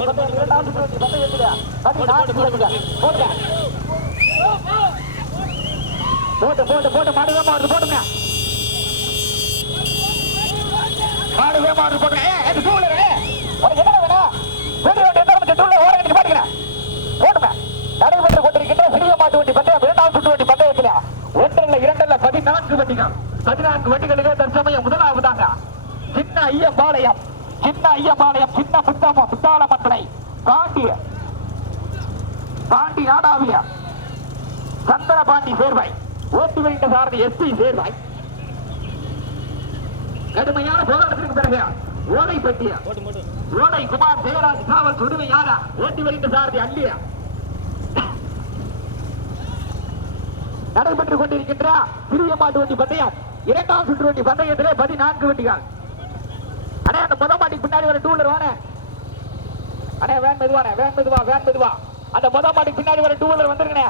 போட்டு மாடுவே மாடு போட்டுங்க மாடுவே மாடு போட்டுங்க நடைபெற்று கொண்டிருக்கின்ற சிறிய மாட்டு வண்டி பந்தயம் 2ஆம் சுற்று வண்டி பந்தயத்தில் 1-2 14 வண்டிகள் 14 வண்டிகளிலே தற்சமயம் முதலாவதாக சின்ன ஐயம்பாளையம் சின்ன முத்தாளமத்தனை பாண்டி நாடாவிய சந்தன பாண்டி சேர்வாய் ஓட்டு வைத்த சாரதி எஸ்பி சேர்வாய் கடுமையான போராட்டத்திற்கு பிறகு ஓடைப்பட்டிய ஓடை குமார் ஜெயராஜ் காவல் உரிமையாள ஓட்டி வைத்த சாரதி அள்ளிய நடைபெற்றுக் கொண்டிருக்கின்ற சிறிய மாட்டு வண்டி பந்தயம் 2ஆம் சுற்று வண்டி பந்தயத்திலே 14 வண்டிகள். அண்ணே அந்த முதல் மாட்டிக்கு பின்னாடி ஒரு டூலர் வானே அண்ணே வேன் மெதுவா அந்த முதல் மாட்டிக்கு பின்னாடி ஒரு டூலர் வந்துருங்கண்ணே.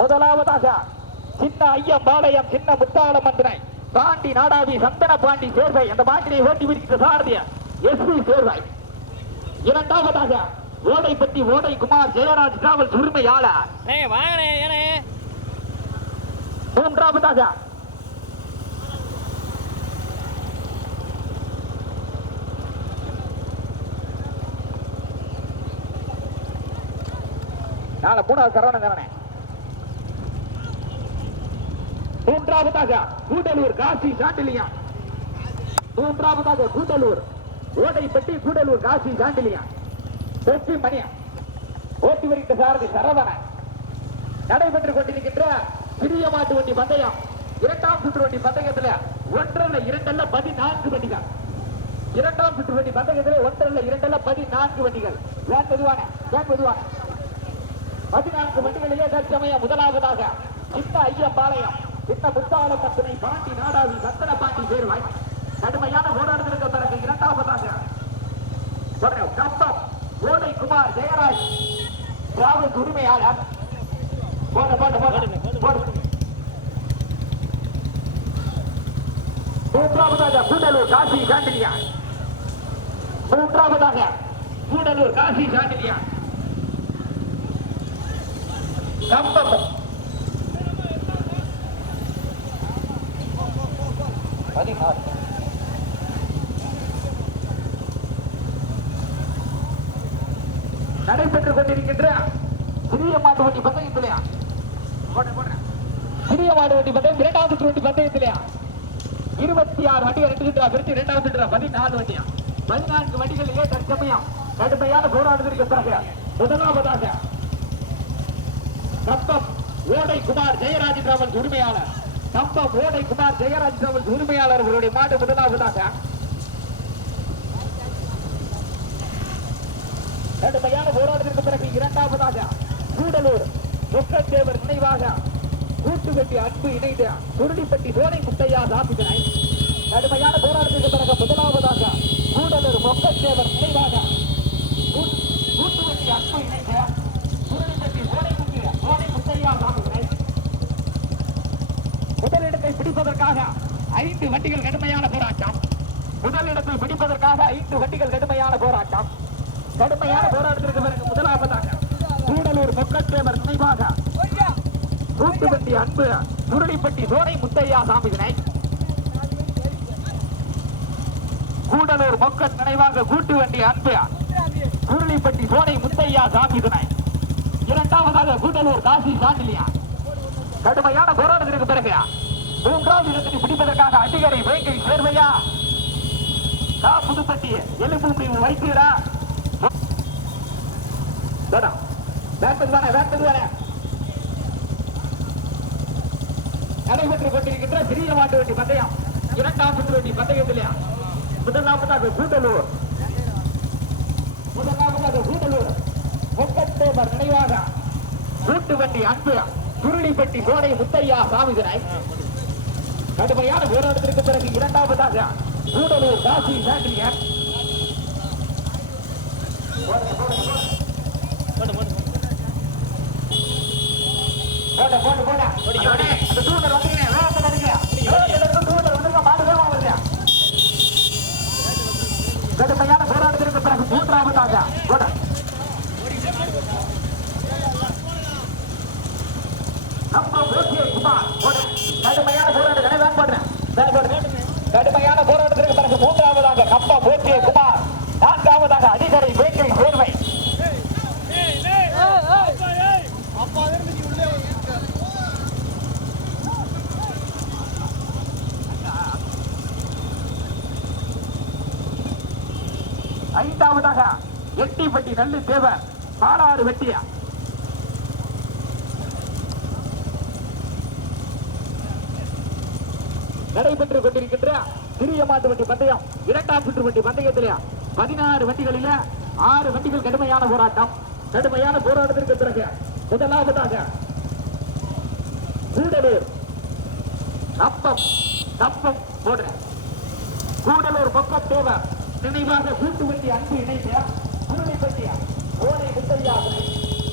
முதலாவதாக சின்ன ஐயம்பாளையம் சின்ன முத்தாளமந்தனை பாண்டி நாடாவி சந்தன பாண்டி சேர்வை அந்த மாட்டினை ஓட்டி விடுகின்ற சாரதிய எஸ்பி சேர்வாய். 2ஆவதாக ஓடைப்பட்டி ஓடை குமார் ஜெயராஜ் டிராவல்ஸ் உரிமையாளர். 3ஆவதாக நாளை 3வது சரவணன். 3ஆவதாக கூடலூர் காசி சாண்டிலியா. 3ஆவதாக கூடலூர் ஓடைப்பட்டி கூடலூர் காசி சாண்டிலியா வெற்றி மணியா ஓட்டி வருகின்ற சாரதி சரவணன். நடைபெற்றுக் கொண்டிருக்கின்ற சிறிய மாட்டு வண்டி பந்தயம் 2ஆம் சுற்று வண்டி பந்தயத்தில் 1-2 14 வண்டிகள். 2ஆம் சுற்று வண்டி பந்தயத்தில் 1-2 14 வண்டிகள். வேன் மெதுவான 14 வண்டிகளிலே தற்சமயம் முதலாவதாக சின்ன ஐயம்பாளையம் சின்ன முத்தாளமத்தனை பாண்டி நாடாவி சந்தன பாண்டி சேர்வாய். கடுமையான போராட்டத்திற்கு பிறகு 2ஆவதாக கம்பம் ஓடை குமார் ஜெயராஜ் டிராவல்ஸ் உரிமையாளர். 3ஆவதாக கூடலூர் காசி சாண்டிலியா. 3ஆவதாக கூடலூர் காசி சாண்டிலியா கம்பம் 16 நடைபெற்றுக் கொண்டிருக்கின்ற சிறிய மாட்டு வண்டி பந்தயத்திலையா சிறிய மாடு வண்டி பந்தயம் 2ஆம் சுற்று வண்டி பந்தயத்திலையா 26 வண்டிகள் எடுத்துக்கிட்டா பிரிச்சு 2ஆம் சுற்று 14 வண்டியா 14 வண்டிகளிலே தற்சமயம் கடுமையான போராட்டத்திற்கு பிறகு முதலாவதாக கம்பம் ஓடை குமார் ஜெயராஜ் டிராவல்ஸ் உரிமையாளர் அவருடைய மாடு முதலாவதாக கடுமையான போராட்டத்திற்கு பிறகு 2ஆவதாக கூடலூர் முக்கத்தேவர் நினைவாக கூட்டுவெட்டி அன்பு இணைந்த சுருளிப்பட்டி சோனை முத்தையா சாப்பிட்டனை. கடுமையான போராட்டத்திற்கு பிறகு முதலாவதாக கூடலூர் முக்கத்தேவர் நினைவாக கூட்டுவெட்டி அன்பு இணைந்த சுருளிப்பட்டி சோனை முத்தையா சாப்பிட்டனை. முதலிடத்தை பிடிப்பதற்காக 5 வண்டிகள் கடுமையான போராட்டம். கடுமையான போராட்டத்திற்கு பிறகு முதலாவதாக கூடலூர் முக்கத்தேவர் நினைவாக கூட்டுவண்டி அன்பு சுருளிப்பட்டி சோனை முத்தையா சாமிதனை. கூடலூர் மொக்கத் நினைவாக கூட்டுவண்டி அன்பு சுருளிப்பட்டி சோனை முத்தையா சாமிதனை. 2ஆவதாக கூடலூர் காசி சாண்டிலியா. கடுமையான போராட்டத்திற்கு பிறகு 3ஆவது இடத்தை பிடிப்பதற்காக அதிகாரி வேங்கை சேர்வையா புதுப்பட்டி எலும்பு வைத்தீரா நடைபெற்றுக் கொண்டிருக்கின்ற சிறிய மாட்டு வண்டி பந்தயம் 2ஆம் சுற்று வண்டி பந்தயத்திலே முதலாவதாக கூடலூர் முக்கத்தேவர் நினைவாக கூட்டுவண்டி அன்பு சுருளிப்பட்டி சோனை முத்தையா சாமிதனை. கடுமையான போராட்டத்திற்கு பிறகு 2ஆவதாக கூடலூர் காசி சாண்டிலியன். கடுமையான போராட்டத்திற்கு பிறகு 3ஆவதாக ஐந்தாவதாக எட்டிப்பட்டி நல்லு தேவர் பாலாறு வெட்டியா. நடைபெற்றுக் கொண்டிருக்கின்ற சிறிய மாட்டு வண்டி பந்தயம் இரண்டாம் சுற்று வண்டி பந்தயத்திலே 16 வண்டிகளில 6 வண்டிகள் கடுமையான போராட்டம். கடுமையான போராட்டத்திற்கு பிறகு முதலாவதாக கூடலூர் கப்பம் போடுற கூடலூர் பக்கம் தேவர் நினைவாக கூட்டு வண்டி அன்பு இணைந்த குருளை பற்றிய ஓலை முத்தையா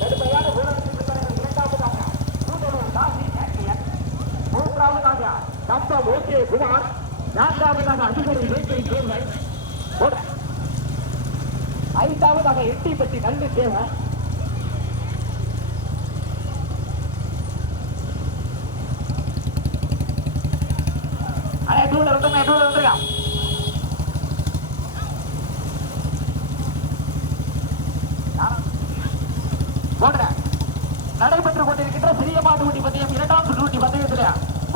கடுமையான போராட்டத்திற்கு பிறகு இரண்டாவதாக கூடலூர் காசி நேற்றியன், மூன்றாவதாக கப்பம் ஓகே குமார், நான்காவதாக அதிகாரி வேட்டை தேவை போடுற, ஐந்தாவதாக எட்டிப்பட்டி நல்லு தேவர், நடைபெற்றுக் கொண்டிருக்கின்ற சிறிய மாட்டு வண்டி பந்தயம் இரண்டாம் சுற்று வண்டி பந்தயத்தில்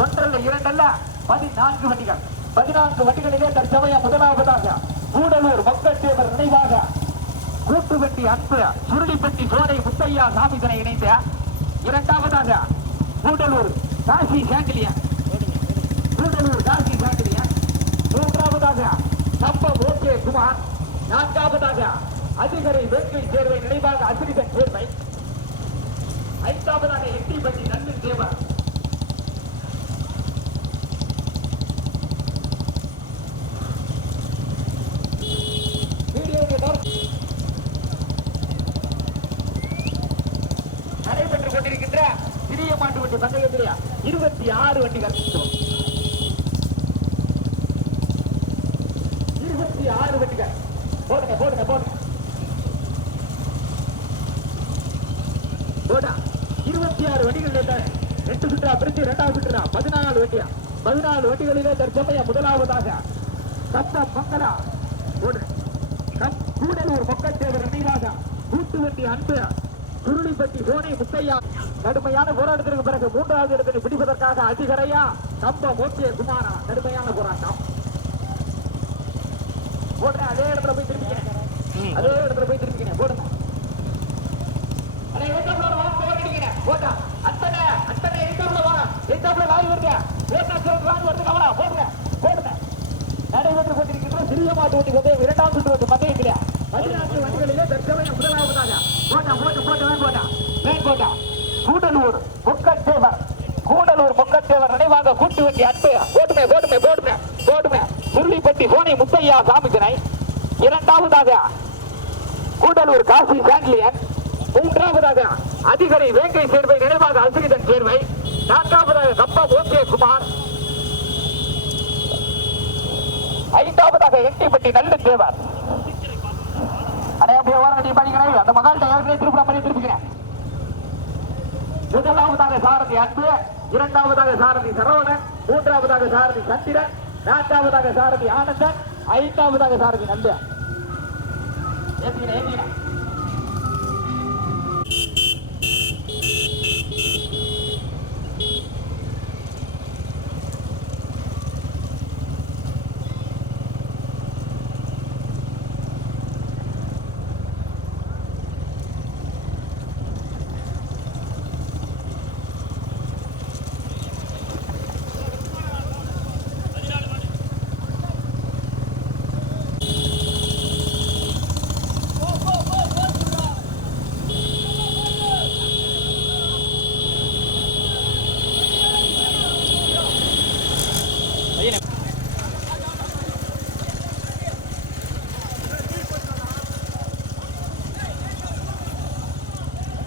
1 அல்ல 2 அல்ல 14 வண்டிகள். 14 வண்டிகளிலே தற்சமயம் முதலாவதாக கூடலூர் மக்கள் தேவர் நினைவாக கூட்டு வண்டி அன்பு சுருளிப்பட்டி சோலை முத்தையா சாமிதனை இணைந்த, இரண்டாவதாக கூடலூர் காசி சாண்டிலியன், மூன்றாவதாக கப்பம் ஓகே குமார், நான்காவதாக அதிகாரி வேட்கை சேர்வை நினைவாக அசிரிதன் சேர்வை, ஐந்தாவதாக எட்டிப்பட்டி நல்லு தேவர், நடைபெற்றுக் கொண்டிருக்கின்ற சிறிய மாட்டு வண்டி பந்தயத்திலே 26 வண்டிகள். 26 வண்டிகள் போடுங்க போடுங்க போடுங்க போடா. 26 வண்டிகள் 2 சுற்றா பிரிச்சு 2வது சுற்றுனா 14 வண்டியா. 14 வண்டிகளிலே தற்சமயம் முதலாவதாக கப்பம் மங்களா போடுங்க கூடலூர் மக்கள் தேவர் நினைவாக கூட்டு வண்டி அன்பு சுருளிப்பட்டி சோனை முத்தையா. கடுமையான போராட்டத்திற்கு பிறகு 3வது இடத்தை பிடிப்பதற்காக அதிகரையா கப்பம் ஓகே குமாரா. கடுமையான போராட்டம் போடுறேன். அதே இடத்துல போய் திரும்பிக்கிறேன் போடுங்க. போட்டா அத்தனை அத்தனை எட்டாப்ல லாரி வருது கவலா போடுங்க போடுங்க. நடைபெற்றுக் கொண்டிருக்கின்ற சிறிய மாட்டு வண்டி பந்தயம் இரண்டாம் சுற்று வண்டி பந்தயத்திலே 14 வண்டிகளிலே தற்சமயம் முதலாவதாக போட்டா கூடலூர் முக்கத்தேவர் நினைவாக கூட்டு வண்டி அன்பு போட்டுமே சுருளிப்பட்டி சோனை முத்தையா சாமிதனை, இரண்டாவதாக கூடலூர் காசி சாண்டிலியன், மூன்றாவதாக அதிகாரி வேங்கை சேர்வை நினைவாக அசிரிதன் சேர்வை, நான்காவதாக கப்பம் ஓகே குமார், ஐந்தாவதாக எட்டிப்பட்டி நல்லு தேவர். படிக்கிறேன் அந்த மகால்கிட்ட திருப்பி பண்ணி திருப்பிக்கிறேன். முதலாவதாக சாரதி அன்பு, இரண்டாவதாக சாரதி சரவணன், மூன்றாவதாக சாரதி சந்திரன், நான்காவதாக சாரதி ஆனந்தன், ஐந்தாவதாக சாரதி நந்த.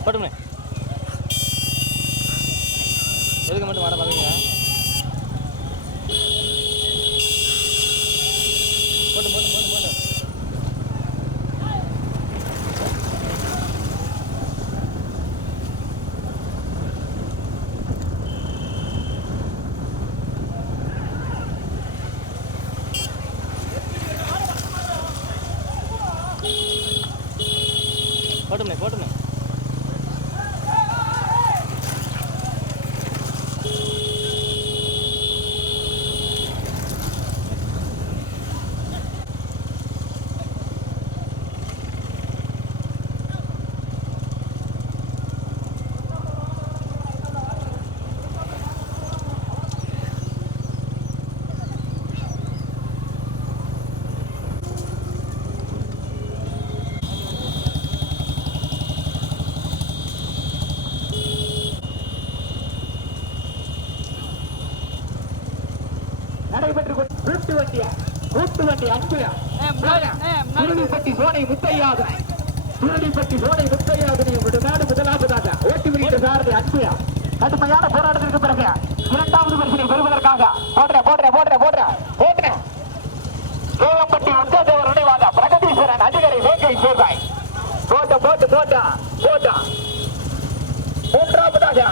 போட்டுமே எதுக்கு மட்டும் வர பார்க்குங்க. போட்டு போட்டு போட்டு போட்டு போட்டுமே போட்டுமே நடைபெற்றுக் கூட்டு வண்டி அன்புயா திருடிப்பட்டி சோனை முத்தையாதனை முதலாவதாக ஓட்டி வருகின்ற சாரதி அன்புயா கடுமையான போராட்டத்திற்கு பிறகு இரண்டாவது பரிசினை பெறுவதற்காக போடுறேன் கோவப்பட்டி உத்தேவர் நினைவாக பிரகதீஸ்வரன் அதிகாரி வேங்கை சேர்வாய் போட்டா மூன்றாவதாக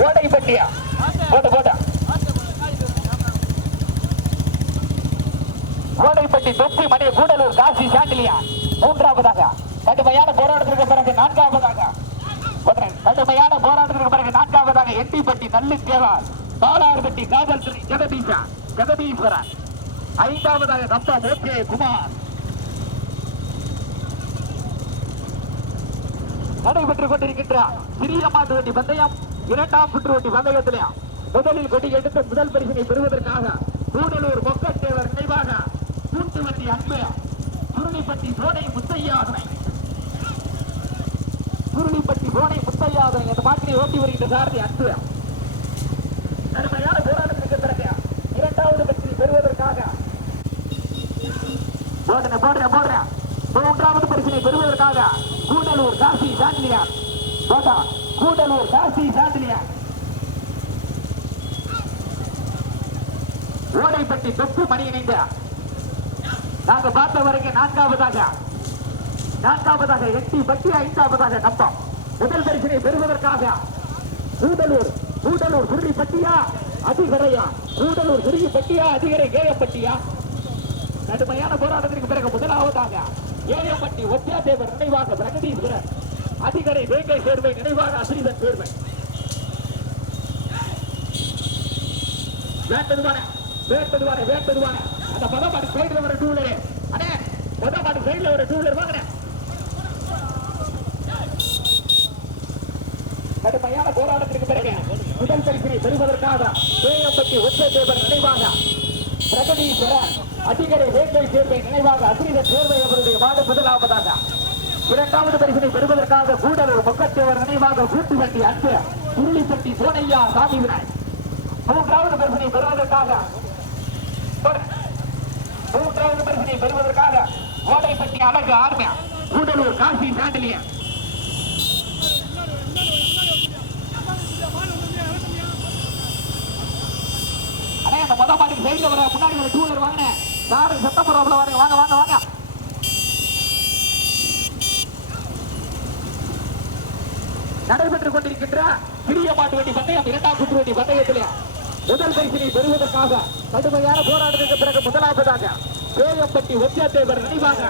ஓடைப்பட்டியா போட்ட ஓடைப்பட்டி தொப்பி மணி கூடலூர் காசி சாண்டிலியா மூன்றாவதாக கடுமையான போராட்டத்திற்கு பிறகு நான்காவதாக எட்டிப்பட்டி நல்லு தேவார் பாலாறுபட்டி காவல்துறை ஜெகதீஸ்வரன் ஐந்தாவதாக தப்பா மோகே குமார் நடைபெற்றுக் கொண்டிருக்கின்ற சிறிய மாட்டு வண்டி பந்தயம் இரண்டாம் சுற்று வண்டி பந்தயத்திலே முதலில் கொடி எடுத்து முதல் பரிசினை பெறுவதற்காக கூடலூர் மொக்கத்தேவர் நினைவாக கூட்டு வண்டி அன்பு சுருளிப்பட்டி சோனை முத்தையாதனை இந்த மாட்டினை ஓட்டி வருகின்ற சாரதி அன்பு கடுமையான போராட்டத்திற்கு பிறகு இரண்டாவது பரிசினை பெறுவதற்காக போடுறேன் மூன்றாவது பரிசினை பெறுவதற்காக கூடலூர் காசி சாண்டிலியார் ஓடைப்பட்டி தொப்பு மணி இணைந்த நாங்கள் பார்த்த வரைக்கும் நான்காவதாக எட்டிப்பட்டி ஐந்தாவதாக கம்பம் முதல் பரிசினை பெறுவதற்காக கூடலூர் சுருளிப்பட்டியா அதிகரையா அதிகரை கேயப்பட்டியா கடுமையான போராட்டத்திற்கு பிறகு முதலாவதாக ஏயப்பட்டி ஒத்தியாதேவர் நினைவாக பிரகதீஸ்வரர் அதிகரை வேங்கை சேர்வை நினைவாக அசிரிதன் சேர்வை வேட்டதுவான அந்த பதமாடி சைடுல வர டூலரு அண்ணே பதமாடி சைடுல வர டூலர் வாங்க கடுமையான போராட்டத்திற்கு பிறகு முதல் பரிசினை பெறுவதற்காக ஏயப்பட்டி ஒத்தியாதேவர் நினைவாக பிரகதீஸ்வரர் அதிகரை வேங்கை சேர்வை நினைவாக அசிரிதன் சேர்வை அவருடைய வார்டு முதலாவதாக இரண்டாவது பரிசினை பெறுவதற்காக கூடலூர் மொக்கத்தேவர் நினைவாக கூட்டு வண்டி அன்பு சுருளிப்பட்டி சோனையா சாமி விநாயக் மூன்றாவது பரிசினை பெறுவதற்காக ஓடைப்பட்டி அழகு ஆர்மியா கூடலூர் காசி சாண்டிலியா அண்ணே அந்த மொதல் மாட்டுக்கு சைட்ல வர முன்னாடி ஒரு டூலர் வாங்கினேன் சாரு சத்தம் போடுறாப்புல வாங்க நடைபெற்றுக் கொண்டிருக்கின்ற சிறிய மாட்டு வண்டி பந்தயம் இரண்டாம் சுற்று வண்டி பந்தயத்திலே முதல் பரிசினை பெறுவதற்காக கடுமையான போராட்டத்திற்கு பிறகு முதலாவதாக ஏயப்பட்டி ஒத்தியாதேவர் நினைவாக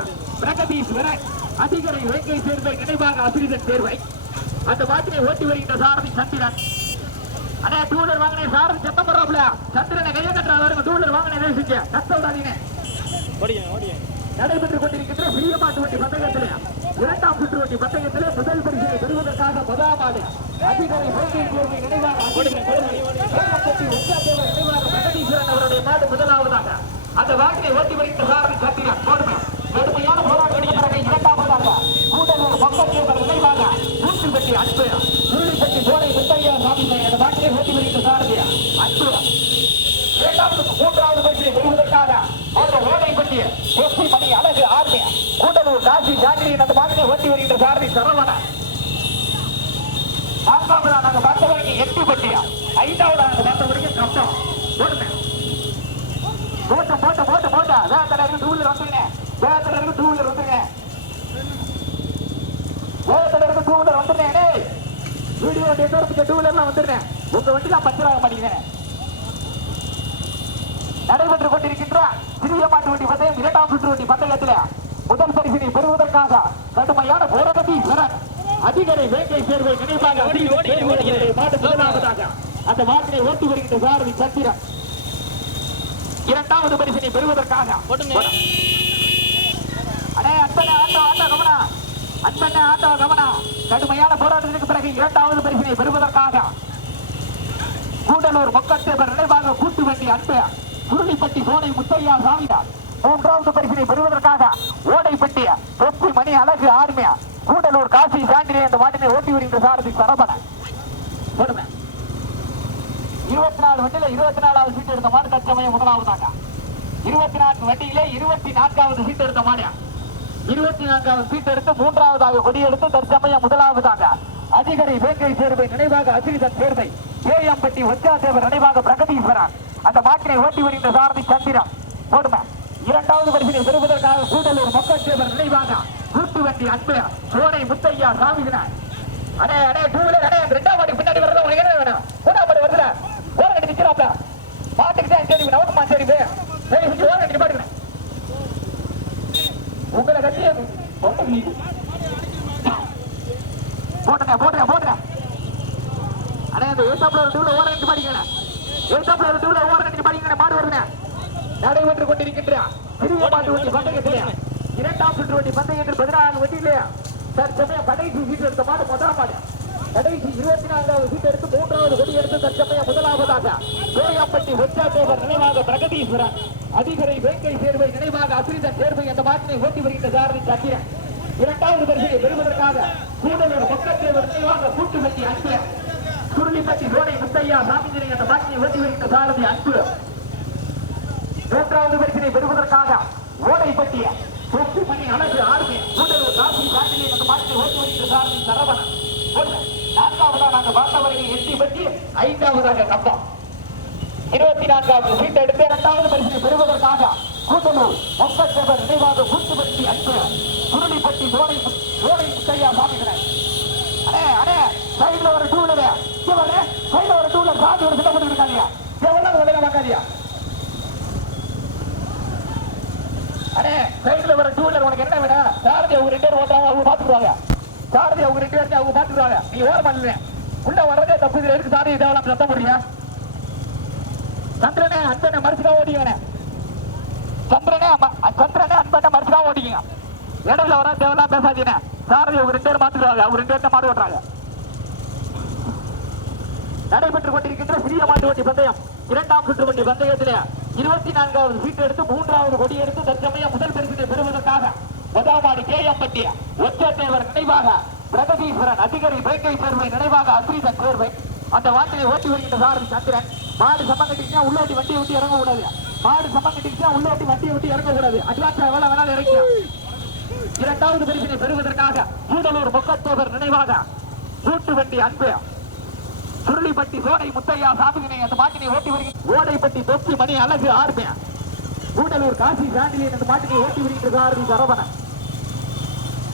பிரகதீஸ்வரன் அதிகரை வேங்கை சேர்வை நினைவாக அசிரிதன் சேர்வை அந்த மாட்டினை ஓட்டி வருகின்ற சாரதி சந்திரன் அண்ணே டூலர் வாங்கினேன் சாரதி சத்தம் போடுறாப்புல சந்திரனை கையை கட்டுறாரு டூலர் வாங்கினேன் செஞ்ச கத்த விடாதீங்க நடைபெற்றுக் கொண்டிருக்கின்ற சிறிய மாட்டு வண்டி பந்தயத்திலே இரண்டாம் சுற்று வண்டி பந்தயத்திலே முதல் பரிசினை பெறுவதற்காக முதலாவது அதிகாரி வேங்கை சேர்வை நினைவாக பிரகதீஸ்வரன் அவருடைய மாடு முதலாவதாக அந்த வாக்கினை ஓட்டி வருகின்ற சாரதி சத்திரன் கடுமையான போராட்டத்திற்கு பிறகு இரண்டாவதாக கூடலூர் மொக்கத்தேவர் நினைவாக கூட்டு வண்டி அன்பு சுருளிப்பட்டி சோனை முத்தையா சாமி அந்த வாக்கினை ஓட்டி வருகின்ற சாரதி அன்பு மூன்றாவது பரிசினை பெறுவதற்காக ஓடைப்பட்டி தொப்பி மணி அழகு ஆர்மி கூடலூர் காசி ஜாங்கிரியின் அந்த வாக்கினை ஓட்டி வருகின்ற சாரதி சரவண நான்காவதாக நாங்கள் பார்த்த வரைக்கும் எட்டிப்பட்டியா ஐந்தாவதாக நாங்கள் பார்த்த வரைக்கும் கஷ்டம் போட்ட வேத்தலருக்கு டூலர் வந்துருங்க வீடியோ நெட்வொர்க்கு டூலர்லாம் வந்துருங்க உங்க வண்டி தான் பஞ்சராக மாட்டேங்கிறேன் நடைபெற்றுக் கொண்டிருக்கின்ற சிறிய மாட்டு வண்டி பந்தயம் இரண்டாம் சுற்று வண்டி பந்தயத்தில் முதல் பரிசினை பெறுவதற்காக கடுமையான பிரகதீஸ்வரன் அதிகரை வேங்கை சேர்வை நினைவாக மாட்டு முதலாவதாக அந்த மாட்டினை ஓட்டி வருகின்ற சாரதி சத்திரன் இரண்டாவது பரிசினை பெறுவதற்காக கடுமையான போராட்டத்திற்கு பிறகு இரண்டாவது பரிசினை பெறுவதற்காக கூடலூர் மொக்கத்தேவர் நினைவாக கூட்டு வண்டி அன்பு சுருளிப்பட்டி சோனை முத்தையா சாமியார் மூன்றாவது பரிசினை பெறுவதற்காக ஓடைப்பட்டி தொப்பி மணி அழகு ஆர்மியா கூடலூர் காசி சாண்டிலே அந்த மாட்டினை ஓட்டி வருகின்ற சாரதி சரபண 24 வண்டியில 24வது சீட் எடுத்த மாடு தற்சமயம் முதலாவதாக. 24 வண்டியிலே 24வது சீட் எடுத்த மாடு. 24வது சீட் எடுத்து 3வது கொடி எடுத்து தற்சமயம் முதலாவதாக. அதிகரை வேங்கை சேர்வை நினைவாக அசிரிதன் சேர்வை கேஎம்பட்டி ஒச்சாதேவர் நினைவாக பிரகதீஸ்வரன். அந்த மாட்டினை ஓட்டி வருகின்ற சாரதி சந்திரன் போடுமே. 2வது பரிசினை பெறுவதற்காக கூடலூர் மக்கள் நினைவாக கூட்டு வண்டி அன்பு சோனை முத்தையா சாமிகன். அடே அடே டூவீலர் அடே 2ஆம் மாட்டுக்கு பின்னாடி வரது உங்களுக்கு என்ன வேணும்? 3ஆம் மாடு வருதுல ஓர கட்டி நிக்கிறாப்ல மாட்டுக்கு தான் சரி நவக்கமா சரி ஓர கட்டி பாடுங்க உங்களை கட்டிய போட்டுறேன். அடே அந்த ஏசாப்ல ஒரு டூல ஓர கட்டி பாடிங்க. ஏசாப்ல ஒரு டூல ஓர கட்டி பாடிங்க. மாடு வருதுங்க. நடைபெற்று கொண்டிருக்கின்ற சிறிய மாட்டு வண்டி பந்தயத்திலே 2ஆம் சுற்று வண்டி பந்தயத்தில் 16 வண்டியிலே தற்சமயம் கடைசி சீட் எடுத்த மாடு முதலாம் மாடு. கடைசி 24வது சீட் எடுத்து 3வது கொடி எடுத்து தற்சமயம் முதலாவதாக கோயாம்பட்டி ஒச்சாதேவர் நினைவாக பிரகதீஸ்வரன். அதிகரை வேங்கை சேர்வை நினைவாக அசிரிதன் சேர்வை அந்த மாட்டினை ஓட்டி வருகின்ற சாரதி சந்திரன். 2வது பரிசினை பெறுவதற்காக கூடலூர் மக்கள் நினைவாக கூட்டு வண்டி அன்பு சுருளிப்பட்டி சோனை முத்தையா சாமிஜனை அந்த மாட்டினை ஓட்டி வருகின்ற சாரதி அன்பு. 3வது பரிசினை பெறுவதற்காக ஓடைப்பட்டிய தொப்பு மணி அழகு ஆர்மி கூடலூர் காசி சாட்டினை அந்த மாட்டினை ஓட்டி வருகின்ற சாரதி சரவணன். 4வதாக நாங்கள் பார்த்தவர்கள் 8 பட்டி 5வதாக கம்பம். 24வது சீட் எடுத்து 2வது பரிசினை பெறுவதற்காக கூடலூர் மக்கள் நினைவாக கூட்டு வண்டி அன்பு சுருளிப்பட்டி சோனை முத்தையா சாமிகன். அடே அடே சைடுல ஒரு டூலர் சைடுல ஒரு டூலர் சாமி ஒரு சின்ன பண்ணி இருக்காங்க. எவ்வளவு விலையில வாங்காதியா? அடே சைடுல வர டூலர் உனக்கு என்ன வேணும்? சாரதி அவங்க 2 பேர் ஓட்டுறாங்க, அவங்க பாத்துக்குவாங்க. சாரதி அவங்க 2 பேருக்கு அவங்க பாத்துக்குவாங்க. நீ ஓர பண்ணல உள்ள வர்றதே தப்பு. இதுல இருக்கு சாரதி தேவலாம் சத்தம் போடுறீங்க. சந்திரனே அன்பனை மறுச்சுக்கா ஓடிங்க. சந்திரனே அன்பனை மறுச்சுக்கா ஓடிங்க. இடையில வர தேவலாம் பேசாதீங்க. சாரதி அவங்க 2 பேர் மாத்துக்குவாங்க. அவங்க 2 பேர்த்த மாடு ஓட்டுறாங்க. நடைபெற்றுக் கொண்டிருக்கின்ற சிறிய மாட்டு வண்டி பந்தயம் 2ஆம் சுற்று வண்டி பந்தயத்திலே 24வது சீட் எடுத்து 3வது கொடி எடுத்து தற்சமயம் முதல் பரிசினை பெறுவதற்காக முதலாமாடி கேஎம்பட்டி ஒச்சத்தேவர் நினைவாக பிரகதீஸ்வரன். அதிகரி வேங்கை சேர்வை நினைவாக அசிரிதன் சேர்வை அந்த வாட்டினை ஓட்டி வருகின்ற சாரதி சந்திரன். மாடு சம்மம் கட்டிக்கிட்டா உள்ளாட்டி வண்டியை விட்டு இறங்க கூடாது. மாடு சம்மம் கட்டிக்கிட்டா உள்ளாட்டி வண்டியை விட்டு இறங்க கூடாது. அட்வான்ஸ் எவ்வளவு வேணாலும் இறக்கலாம். 2வது பரிசினை பெறுவதற்காக கூடலூர் மக்கள் நினைவாக கூட்டு வண்டி அன்பு சுருளிப்பட்டி சோனை முத்தையா சாமிகனை அந்த மாட்டினை ஓட்டி வருகின்ற ஓடைப்பட்டி தொப்பி மணி அழகு ஆர்மி கூடலூர் காசி சாண்டிலியன் அந்த மாட்டினை ஓட்டி வருகின்ற சாரதி சரவணன்.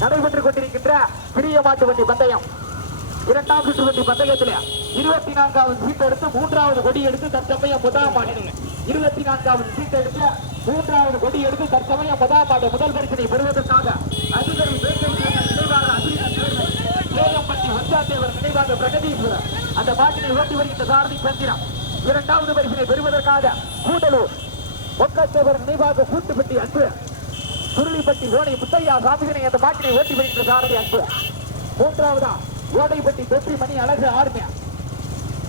நடைபெற்றுக் கொண்டிருக்கின்ற சிறிய மாட்டு வண்டி பந்தயம் 2ஆம் சுற்று வண்டி பந்தயத்திலே 24வது சீட் எடுத்து 3வது கொடி எடுத்து தற்சமயம் முதலாம் மாடு. 24வது சீட் எடுத்து 3வது கொடி எடுத்து தற்சமயம் முதலாம் மாடு முதல் பரிசினை பெறுவதற்காக அதிகரி வேங்கை நினைவாக கேஎம்பட்டி ஒச்சாதேவர் நினைவாக பிரகதீஸ்வரன் அந்த மாட்டினை ஓட்டி வருகின்ற சாரதி சந்திரன். 2வது பரிசினை பெறுவதற்காக கூடலூர் மக்கள் நினைவாக கூட்டுப்பட்டி அன்பு சுருளிப்பட்டி சோனை முத்தையா சாமிகனை அந்த மாட்டினை ஓட்டி வருகின்ற சாரதி அன்பு. 3வதா ஓடைப்பட்டி தொப்பி மணி அழகு ஆர்மி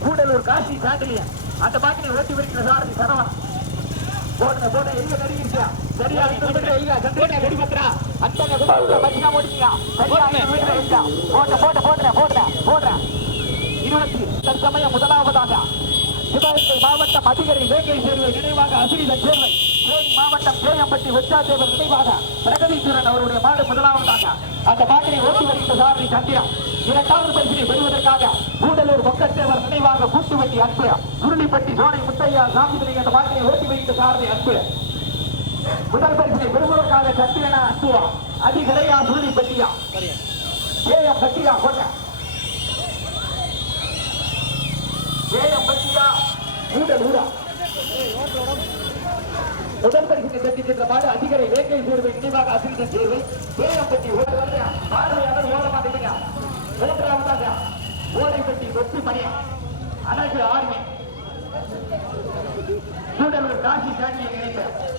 கூடலூர் காசி சாண்டிலியன் அந்த மாட்டினை ஓட்டி வருகின்ற சாரதி சரவணன். போட எங்க நடிகா சரியா சந்திரனை ரெடி பத்திரா அத்தனை பட்சா ஓடிக்கா சரியா போடுறேன் 20 தற்சமயம் முதலாவதாக சிவகங்கை மாவட்டம் அதிகரி வேங்கை சேர்வை நினைவாக அசிரிதன் சேர்வை தேனி மாவட்டம் கேஎம்பட்டி ஒச்சாதேவர் நினைவாக பிரகதீஸ்வரன் அவருடைய மாடு முதலாவதாக அந்த மாட்டினை ஓட்டி வருகின்ற சாரதி சந்திரன். 2வது பரிசினை பெறுவதற்காக கூடலூர் மக்கள் நினைவாக கூட்டு வண்டி அன்பு உருளிப்பட்டி சோனை முத்தையா சாமிதிரை அந்த மாட்டினை ஓட்டி வருகின்ற சாரதி அன்பு. முதல் பரிசினை பெறுவதற்காக சந்திரனா அன்புவா அதிகரையா உருளிப்பட்டியா கேஎம்பட்டியா கொண்ட கூடலூரா முதல் பரிசினை சந்திக்கின்ற மாடு அதிகரை வேங்கை சேர்வை நினைவாக அசிரிதன் சேர்வை கேஎம்பட்டி பார்வையாளர் ஓட மாட்டேங்க. 3வதாக ஓடைப்பட்டி தொப்பி மணி அழகு ஆர்மி கூடலூர் காசி சாண்டியை நினைத்த வருது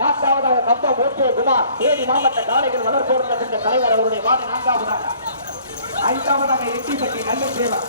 நான்காவதாக கம்பம் ஓகே குமார் தேனி மாவட்ட காளைகள் வளர்ப்போர் என்ற தலைவர் அவருடைய மாடு நான்காவதாக. ஐந்தாவதாக எட்டிப்பட்டி நல்ல சேவா.